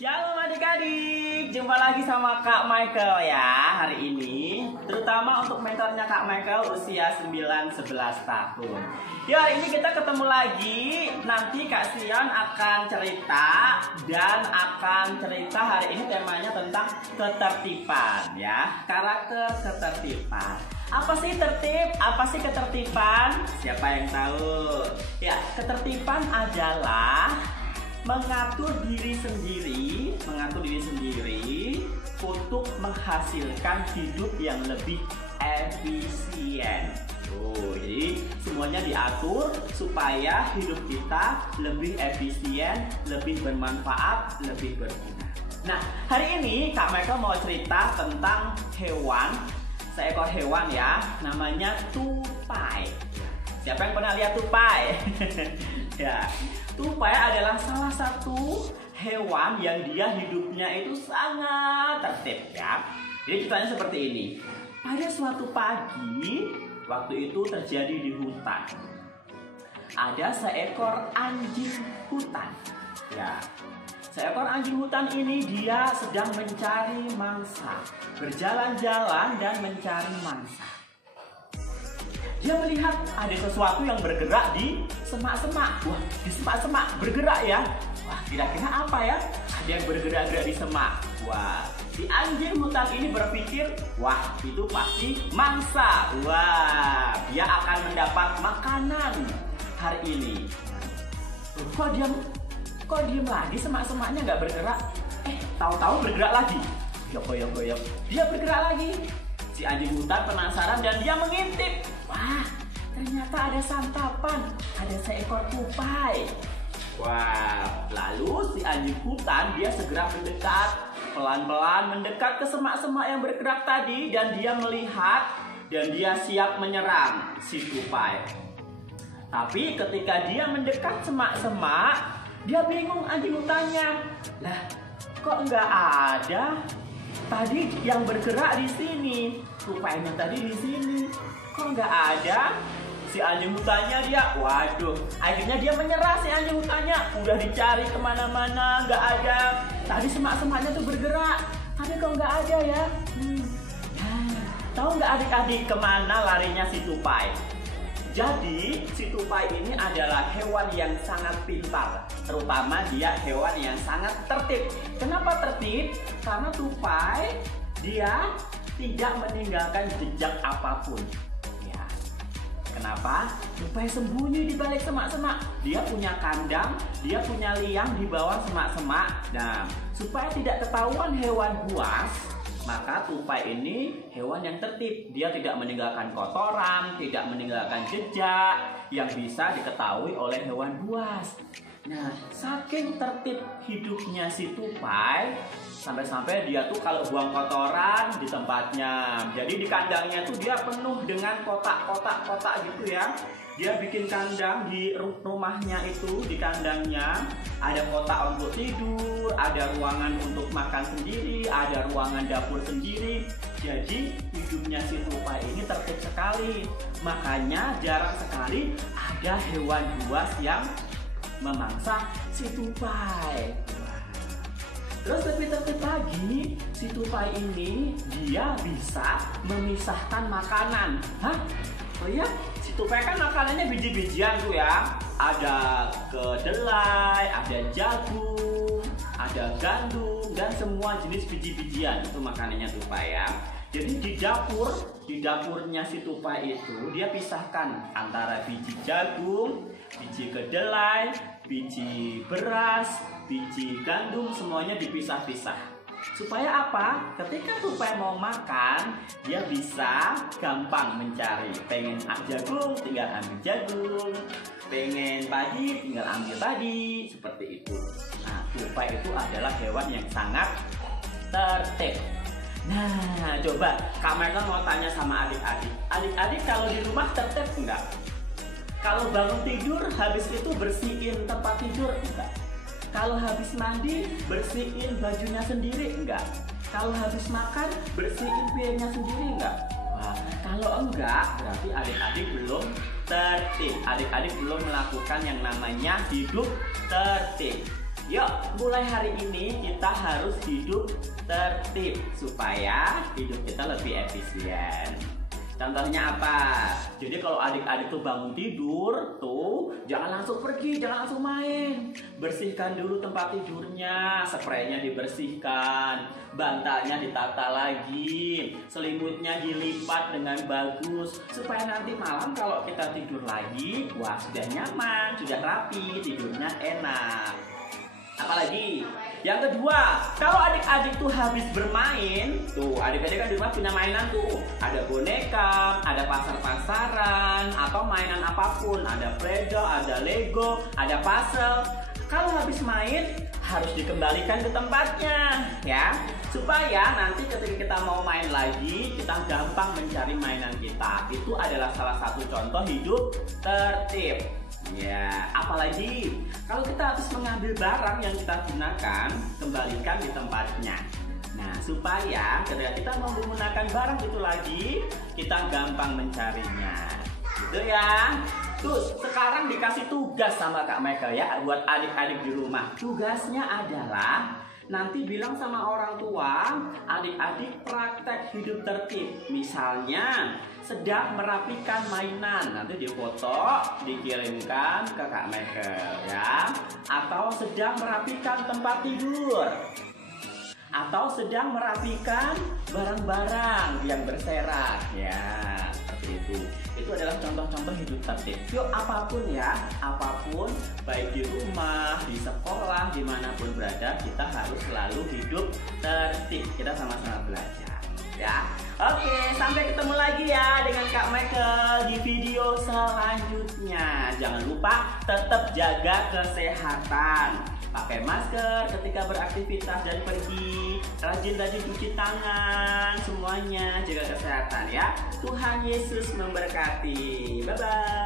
Shalom adik-adik, jumpa lagi sama Kak Michael ya hari ini. Terutama untuk mentornya Kak Michael usia 9-11 tahun. Ya ini kita ketemu lagi. Nanti Kak Sion akan cerita dan akan cerita hari ini temanya tentang ketertiban ya. Karakter ketertiban. Apa sih tertib? Apa sih ketertiban? Siapa yang tahu? Ya, ketertiban adalah mengatur diri sendiri untuk menghasilkan hidup yang lebih efisien. Jadi semuanya diatur supaya hidup kita lebih efisien, lebih bermanfaat, lebih berguna. Nah, hari ini Kak Michael mau cerita tentang hewan, seekor hewan ya, namanya tupai. Siapa yang pernah lihat tupai? Ya, tupai adalah salah satu hewan yang dia hidupnya itu sangat tertib ya. Jadi ceritanya seperti ini. Pada suatu pagi, waktu itu terjadi di hutan. Ada seekor anjing hutan. Ya, seekor anjing hutan ini dia sedang mencari mangsa, berjalan-jalan dan mencari mangsa. Dia melihat ada sesuatu yang bergerak di semak-semak. Wah, di semak-semak bergerak ya. Wah, kira-kira apa ya? Ada yang bergerak-gerak di semak. Wah, si anjing hutan ini berpikir, wah, itu pasti mangsa. Wah, dia akan mendapat makanan hari ini. Kok diam lagi, semak-semaknya nggak bergerak? Tahu-tahu bergerak lagi. Goyok. Dia bergerak lagi. Si anjing hutan penasaran dan dia mengintip. Wah, ternyata ada santapan, ada seekor tupai. Wah, lalu si anjing hutan dia segera mendekat, pelan-pelan mendekat ke semak-semak yang bergerak tadi dan dia melihat dan dia siap menyerang si tupai. Tapi ketika dia mendekat semak-semak, dia bingung anjing hutannya. Lah, kok nggak ada? Tadi yang bergerak di sini, tupainya tadi di sini. Kok nggak ada? Si anjing hutannya dia, waduh, akhirnya dia menyerah si anjing hutannya. Udah dicari kemana-mana, nggak ada. Tadi semak-semaknya tuh bergerak, tapi kok nggak ada ya? Tahu nggak adik-adik kemana larinya si tupai? Jadi si tupai ini adalah hewan yang sangat pintar. Terutama dia hewan yang sangat tertib. Kenapa tertib? Karena tupai dia tidak meninggalkan jejak apapun. Ya. Kenapa? Tupai sembunyi di balik semak-semak. Dia punya kandang, dia punya liang di bawah semak-semak. Nah, supaya tidak ketahuan hewan buas, maka tupai ini hewan yang tertib. Dia tidak meninggalkan kotoran, tidak meninggalkan jejak yang bisa diketahui oleh hewan buas. Nah, saking tertib hidupnya si tupai, sampai-sampai dia tuh kalau buang kotoran di tempatnya. Jadi di kandangnya tuh dia penuh dengan kotak-kotak gitu ya. Dia bikin kandang di rumahnya itu, di kandangnya ada kotak untuk tidur, ada ruangan untuk makan sendiri, ada ruangan dapur sendiri. Jadi hidupnya si tupai ini tertib sekali. Makanya jarang sekali ada hewan buas yang memangsa si tupai. Terus lebih tertib lagi, si tupai ini dia bisa memisahkan makanan. Hah? Oh iya? Si tupai kan makanannya biji-bijian tuh ya. Ada kedelai, ada jagung, ada gandum, dan semua jenis biji-bijian. Itu makanannya tupai ya. Jadi di dapurnya si tupai itu dia pisahkan antara biji jagung, biji kedelai, biji beras, biji gandum, semuanya dipisah-pisah. Supaya apa? Ketika tupai mau makan, dia bisa gampang mencari. Pengen jagung, tinggal ambil jagung. Pengen padi, tinggal ambil padi. Seperti itu. Nah, tupai itu adalah hewan yang sangat tertib. Nah, coba Kak Michael mau tanya sama adik-adik. Adik-adik kalau di rumah tertib enggak? Kalau bangun tidur, habis itu bersihin tempat tidur enggak? Kalau habis mandi, bersihin bajunya sendiri enggak? Kalau habis makan, bersihin piringnya sendiri enggak? Wah, kalau enggak, berarti adik-adik belum tertib. Adik-adik belum melakukan yang namanya hidup tertib. Yuk, mulai hari ini kita harus hidup tertib supaya hidup kita lebih efisien. Contohnya apa? Jadi kalau adik-adik tuh bangun tidur, tuh jangan langsung pergi, jangan langsung main. Bersihkan dulu tempat tidurnya, spraynya dibersihkan, bantalnya ditata lagi, selimutnya dilipat dengan bagus, supaya nanti malam kalau kita tidur lagi, wah sudah nyaman, sudah rapi, tidurnya enak. Apalagi yang kedua, kalau adik-adik tuh habis bermain, tuh adik-adik kan di rumah punya mainan tuh, ada boneka, ada pasar-pasaran, atau mainan apapun, ada Play-Doh, ada Lego, ada puzzle. Kalau habis main harus dikembalikan ke tempatnya, ya, supaya nanti ketika kita mau main lagi, kita gampang mencari mainan kita. Itu adalah salah satu contoh hidup tertib. Ya, apalagi kalau kita habis mengambil barang yang kita gunakan, kembalikan di tempatnya. Nah, supaya ketika kita mau menggunakan barang itu lagi, kita gampang mencarinya. Gitu ya. Terus sekarang dikasih tugas sama Kak Michael ya, buat adik-adik di rumah. Tugasnya adalah nanti bilang sama orang tua, adik-adik praktek hidup tertib. Misalnya sedang merapikan mainan, nanti difoto, dikirimkan ke Kak Michael ya. Atau sedang merapikan tempat tidur, atau sedang merapikan barang-barang yang berserak ya, seperti itu. Itu adalah contoh-contoh hidup tertib. Yuk, apapun ya, apapun, baik di rumah, di sekolah, dimanapun berada, kita harus selalu hidup tertib. Kita sama-sama belajar ya. Oke, sampai ketemu lagi ya dengan Kak Michael di video selanjutnya. Jangan lupa tetap jaga kesehatan, pakai masker ketika beraktivitas dan pergi, rajin-rajin cuci tangan, semuanya jaga kesehatan ya. Tuhan Yesus memberkati. Bye-bye.